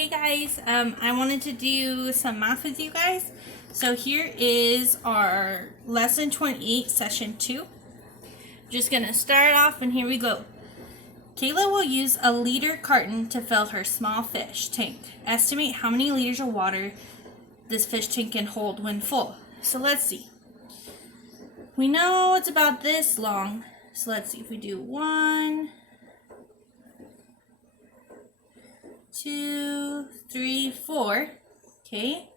Hey guys, I wanted to do some math with you guys. So here is our lesson 28, session 2. Just gonna start off and here we go. Kayla will use a liter carton to fill her small fish tank. Estimate how many liters of water this fish tank can hold when full. So let's see. We know it's about this long. So let's see if we do 1, 2, 3, 4. Okay,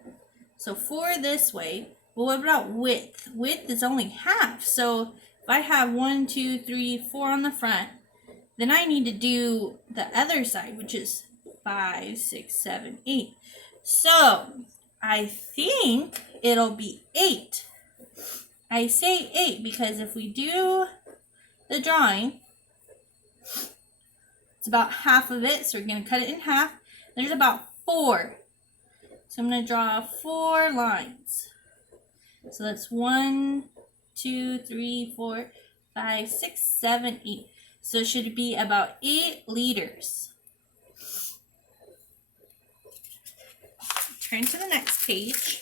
so 4 this way. But what about width? Width is only half. So if I have 1, 2, 3, 4 on the front, then I need to do the other side, which is 5, 6, 7, 8. So I think it'll be 8. I say 8 because if we do the drawing, it's about half of it, so we're going to cut it in half. There's about 4. So I'm going to draw 4 lines. So that's 1, 2, 3, 4, 5, 6, 7, 8. So it should be about 8 liters. Turn to the next page.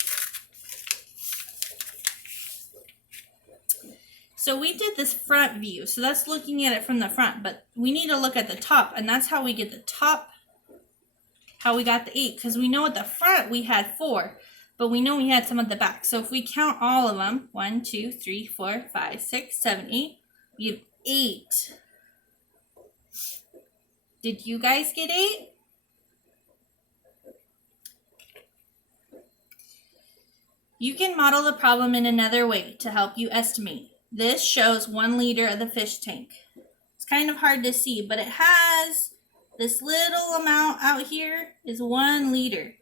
So we did this front view, so that's looking at it from the front, but we need to look at the top, and that's how we get the top, how we got the 8, because we know at the front we had 4, but we know we had some at the back. So if we count all of them, 1, 2, 3, 4, 5, 6, 7, 8, we have 8. Did you guys get 8? You can model the problem in another way to help you estimate. This shows 1 liter of the fish tank. It's kind of hard to see, but it has this little amount out here is 1 liter.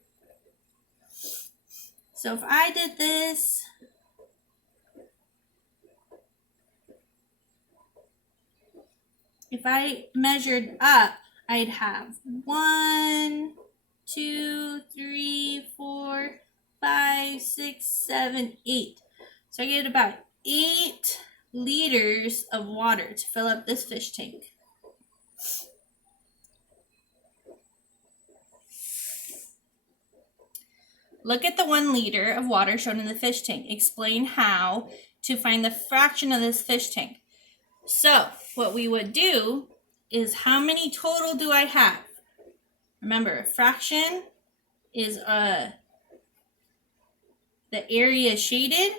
So if I did this, if I measured up, I'd have 1, 2, 3, 4, 5, 6, 7, 8. So I get about 8 liters of water to fill up this fish tank. Look at the 1 liter of water shown in the fish tank. Explain how to find the fraction of this fish tank. So what we would do is how many total do I have? Remember, a fraction is the area shaded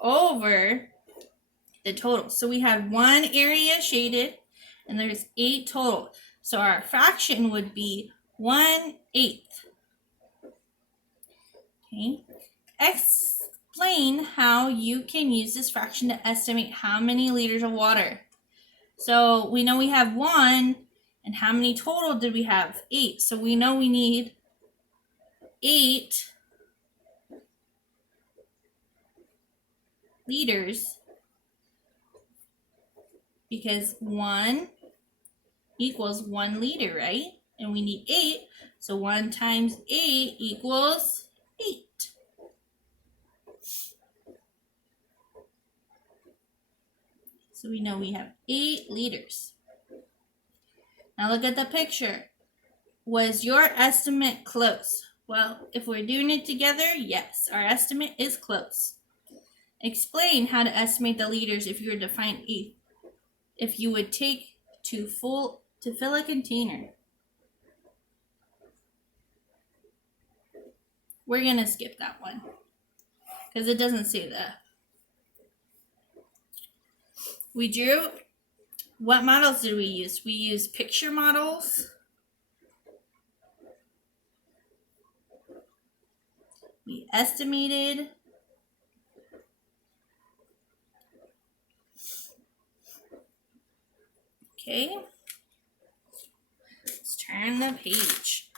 over the total. So we had 1 area shaded and there's 8 total. So our fraction would be 1/8. Okay. Explain how you can use this fraction to estimate how many liters of water. So we know we have 1, and how many total did we have? 8. So we know we need 8 liters because 1 equals 1 liter, right? And we need 8, so 1 times 8 equals 8. So we know we have 8 liters. Now look at the picture. Was your estimate close? Well, if we're doing it together, yes, our estimate is close. Explain how to estimate the liters if you were to find if you would take to fill a container. We're going to skip that one because it doesn't say that. We drew. What models did we use? We used picture models. We estimated. Okay. Let's turn the page.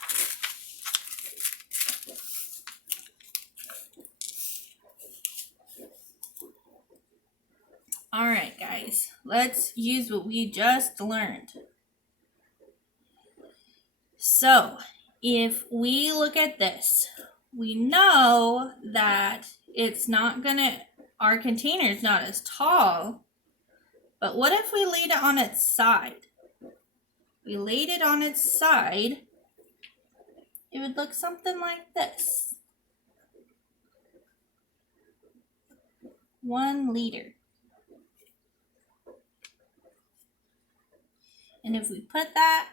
All right, guys, let's use what we just learned. So, if we look at this, we know that our container is not as tall, but what if we laid it on its side? we laid it on its side, it would look something like this. 1 liter. And if we put that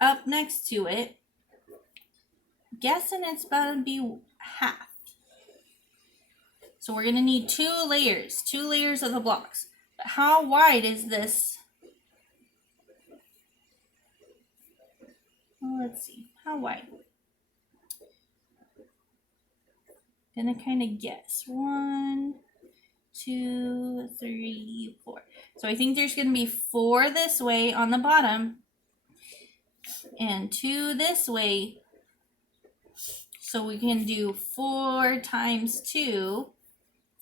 up next to it, guessing it's about to be half. So we're going to need 2 layers of the blocks. But how wide is this? Well, let's see. How wide? Gonna kind of guess. 1, 2, 3, 4. So I think there's going to be 4 this way on the bottom and 2 this way. So we can do 4 times 2.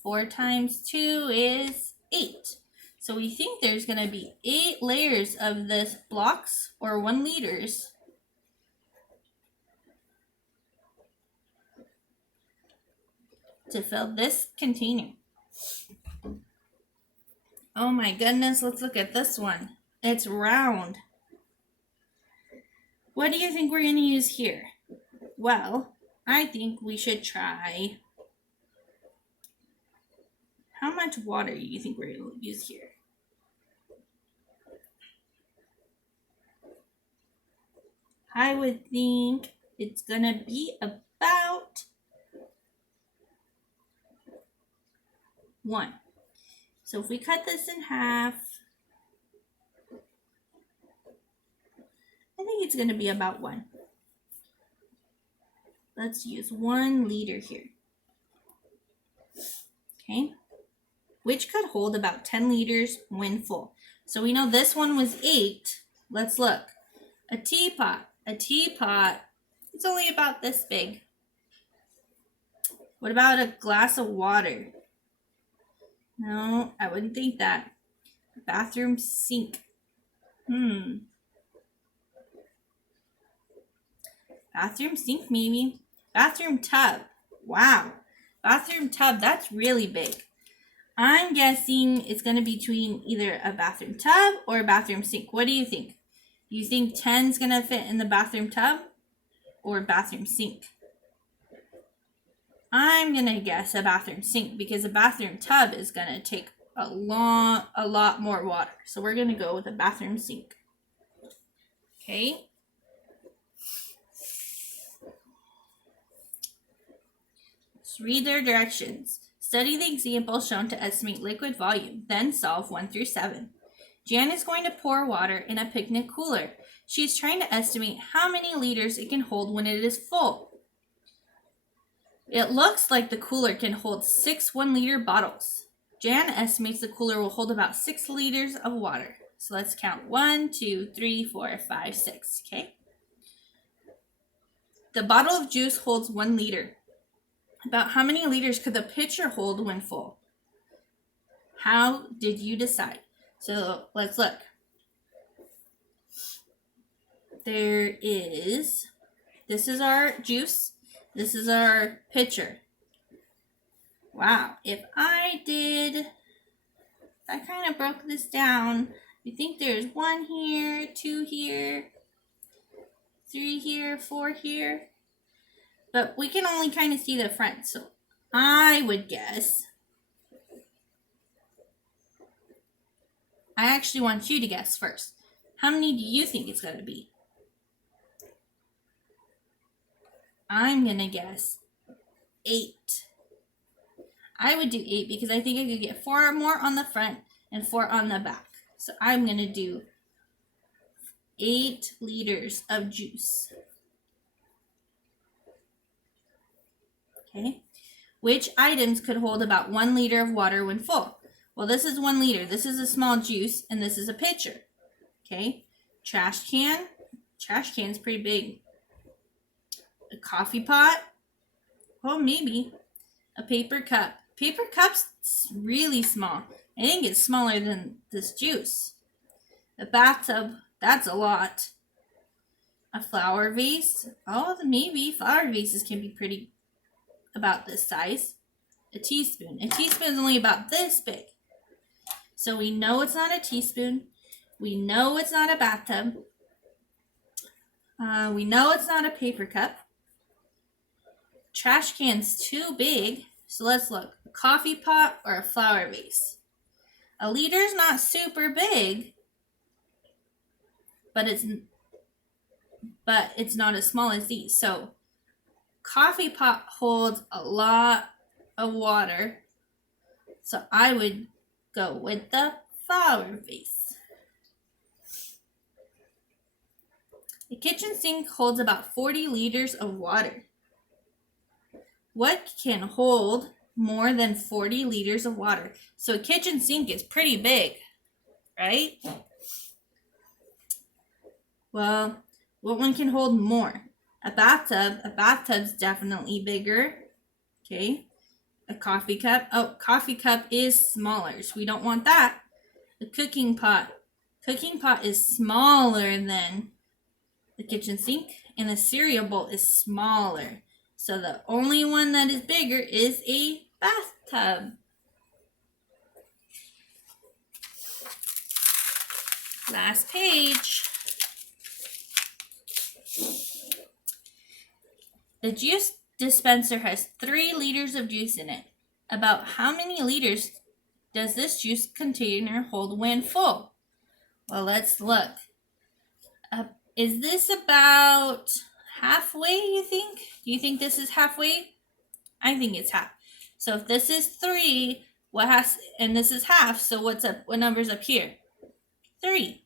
4 times 2 is 8. So we think there's going to be 8 layers of this blocks or 1 liters. To fill this container. Oh my goodness, let's look at this one. It's round. What do you think we're going to use here? Well, I think we should try. How much water do you think we're going to use here? I would think it's going to be about 1. So if we cut this in half, I think it's going to be about 1. Let's use 1 liter here. Okay. Which could hold about 10 liters when full. So we know this one was 8. Let's look. A teapot. A teapot, it's only about this big. What about a glass of water? No, I wouldn't think that. Bathroom sink. Bathroom sink, maybe. Bathroom tub. Wow. Bathroom tub, that's really big. I'm guessing it's going to be between either a bathroom tub or a bathroom sink. What do you think? Do you think 10 is going to fit in the bathroom tub or bathroom sink? I'm going to guess a bathroom sink because a bathroom tub is going to take a lot more water. So we're going to go with a bathroom sink. Okay. Let's read their directions. Study the example shown to estimate liquid volume, then solve 1 through 7. Jan is going to pour water in a picnic cooler. She is trying to estimate how many liters it can hold when it is full. It looks like the cooler can hold 6 1-liter bottles. Jan estimates the cooler will hold about 6 liters of water. So let's count 1, 2, 3, 4, 5, 6. Okay. The bottle of juice holds 1 liter. About how many liters could the pitcher hold when full? How did you decide? So let's look. This is our juice. This is our pitcher. Wow, if I kind of broke this down, you think there's 1 here, 2 here, 3 here, 4 here. But we can only kind of see the front, so I would guess. I actually want you to guess first. How many do you think it's going to be? I'm going to guess 8. I would do 8 because I think I could get 4 more on the front and 4 on the back. So I'm going to do 8 liters of juice. Okay. Which items could hold about 1 liter of water when full? Well, this is 1 liter. This is a small juice, and this is a pitcher. Okay. Trash can. Trash can's pretty big. A coffee pot. Well, maybe. A paper cup. Paper cup's really small. I think it's smaller than this juice. A bathtub. That's a lot. A flower vase. Oh, maybe. Flower vases can be pretty about this size. A teaspoon. A teaspoon is only about this big. So we know it's not a teaspoon. We know it's not a bathtub. We know it's not a paper cup. Trash can's too big, so let's look. A coffee pot or a flower vase? A liter's not super big, but it's not as small as these. So coffee pot holds a lot of water, so I would go with the flower vase. The kitchen sink holds about 40 liters of water. What can hold more than 40 liters of water? So a kitchen sink is pretty big, right? Well, what one can hold more? A bathtub's definitely bigger. Okay. A coffee cup. Oh, coffee cup is smaller, so we don't want that. A cooking pot. Cooking pot is smaller than the kitchen sink, and the cereal bowl is smaller. So the only one that is bigger is a bathtub. Last page. The juice dispenser has 3 liters of juice in it. About how many liters does this juice container hold when full? Well, let's look. Is this about halfway, you think? Do you think this is halfway? I think it's half. So if this is 3, and this is half, so what number's up here? 3.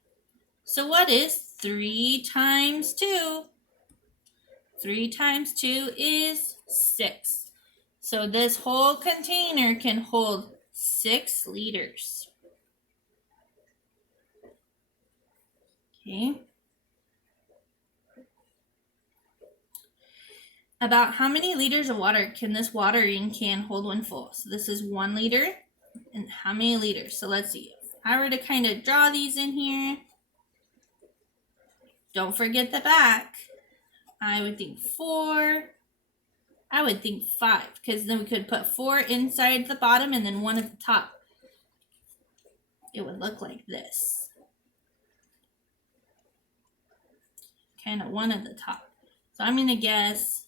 So what is 3 times 2? 3 times 2 is 6. So this whole container can hold 6 liters. Okay. About how many liters of water can this watering can hold when full? So this is 1 liter. And how many liters? So let's see. If I were to kind of draw these in here, don't forget the back. I would think 4. I would think 5, because then we could put 4 inside the bottom and then 1 at the top. It would look like this. Kind of 1 at the top. So I'm going to guess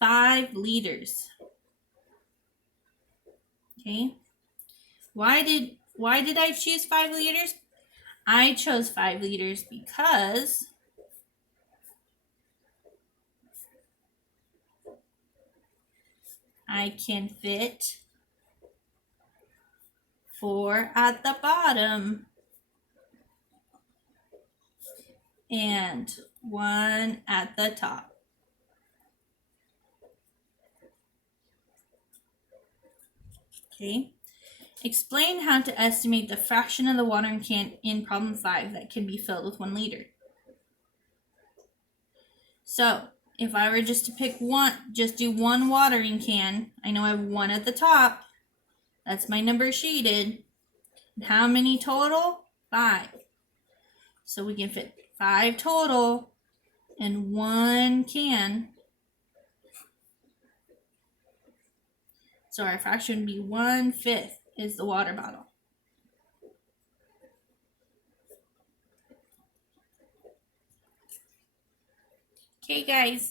5 liters. Okay. Why did I choose 5 liters? I chose 5 liters because I can fit 4 at the bottom and 1 at the top. Okay. Explain how to estimate the fraction of the watering can in problem 5 that can be filled with 1 liter. So, if I were just to pick one, just do 1 watering can, I know I have 1 at the top. That's my number shaded. And how many total? 5. So we can fit 5 total in 1 can. So our fraction would be 1/5 is the water bottle. Okay, guys,